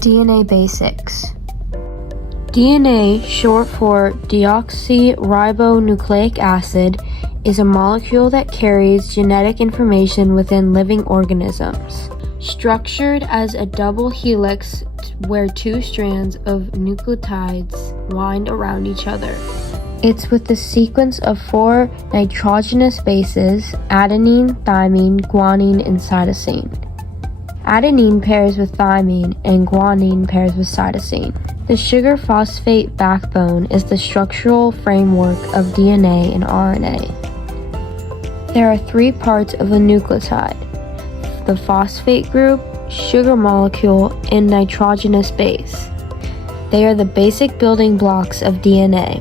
DNA basics. DNA, short for deoxyribonucleic acid, is a molecule that carries genetic information within living organisms. Structured as a double helix where two strands of nucleotides wind around each other. It's with a sequence of 4 nitrogenous bases: adenine, thymine, guanine, and cytosine. Adenine pairs with thymine and guanine pairs with cytosine. The sugar phosphate backbone is the structural framework of DNA and RNA. There are 3 parts of a nucleotide: the phosphate group, sugar molecule, and nitrogenous base. They are the basic building blocks of DNA.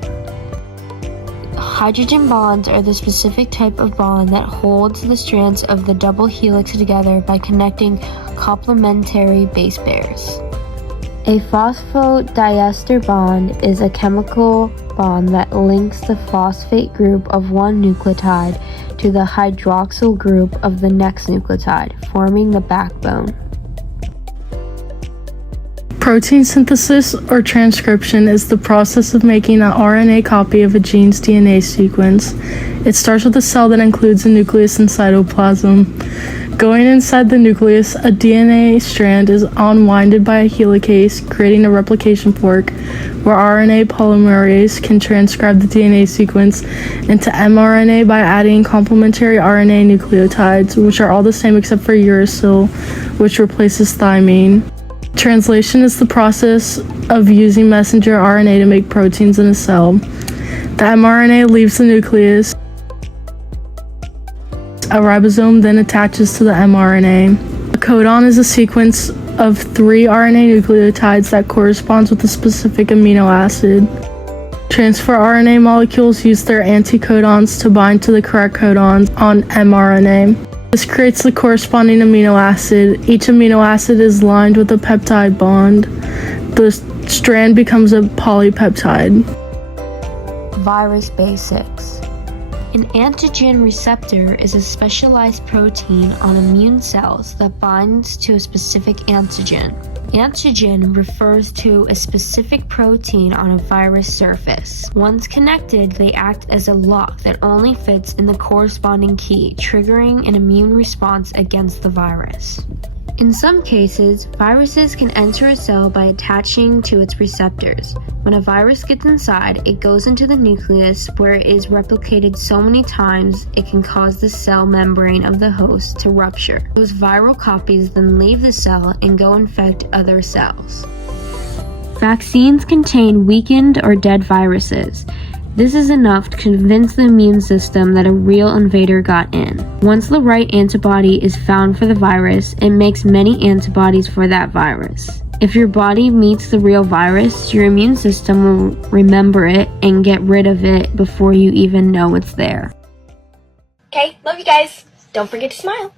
Hydrogen bonds are the specific type of bond that holds the strands of the double helix together by connecting complementary base pairs. A phosphodiester bond is a chemical bond that links the phosphate group of one nucleotide to the hydroxyl group of the next nucleotide, forming the backbone. Protein synthesis or transcription is the process of making an RNA copy of a gene's DNA sequence. It starts with a cell that includes a nucleus and cytoplasm. Going inside the nucleus, a DNA strand is unwinded by a helicase, creating a replication fork where RNA polymerase can transcribe the DNA sequence into mRNA by adding complementary RNA nucleotides, which are all the same except for uracil, which replaces thymine. Translation is the process of using messenger RNA to make proteins in a cell. The mRNA leaves the nucleus. A ribosome then attaches to the mRNA. A codon is a sequence of 3 RNA nucleotides that corresponds with a specific amino acid. Transfer RNA molecules use their anticodons to bind to the correct codons on mRNA. This creates the corresponding amino acid. Each amino acid is lined with a peptide bond. The strand becomes a polypeptide. Virus basics. An antigen receptor is a specialized protein on immune cells that binds to a specific antigen. Antigen refers to a specific protein on a virus surface. Once connected, they act as a lock that only fits in the corresponding key, triggering an immune response against the virus. In some cases, viruses can enter a cell by attaching to its receptors. When a virus gets inside, it goes into the nucleus where it is replicated so many times it can cause the cell membrane of the host to rupture. Those viral copies then leave the cell and go infect other cells. Vaccines contain weakened or dead viruses. This is enough to convince the immune system that a real invader got in. Once the right antibody is found for the virus, it makes many antibodies for that virus. If your body meets the real virus, your immune system will remember it and get rid of it before you even know it's there. Okay, love you guys. Don't forget to smile.